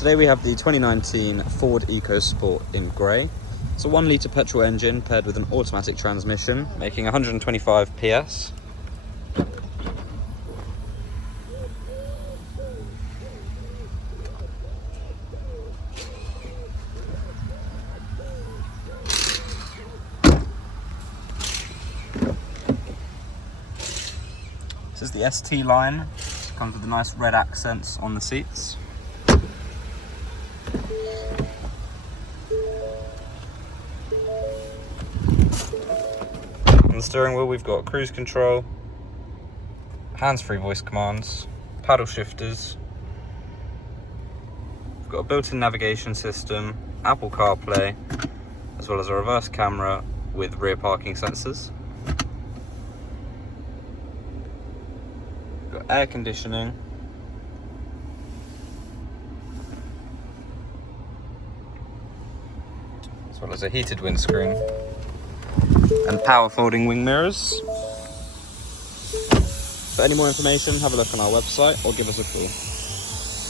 Today we have the 2019 Ford EcoSport in grey. It's a 1 litre petrol engine paired with an automatic transmission, making 125 PS. This is the ST line. It comes with the nice red accents on the seats. On the steering wheel we've got cruise control, hands-free voice commands, paddle shifters. We've got a built-in navigation system, Apple CarPlay, as well as a reverse camera with rear parking sensors. We've got air conditioning, as well as a heated windscreen and power folding wing mirrors. For any more information, have a look on our website or give us a call.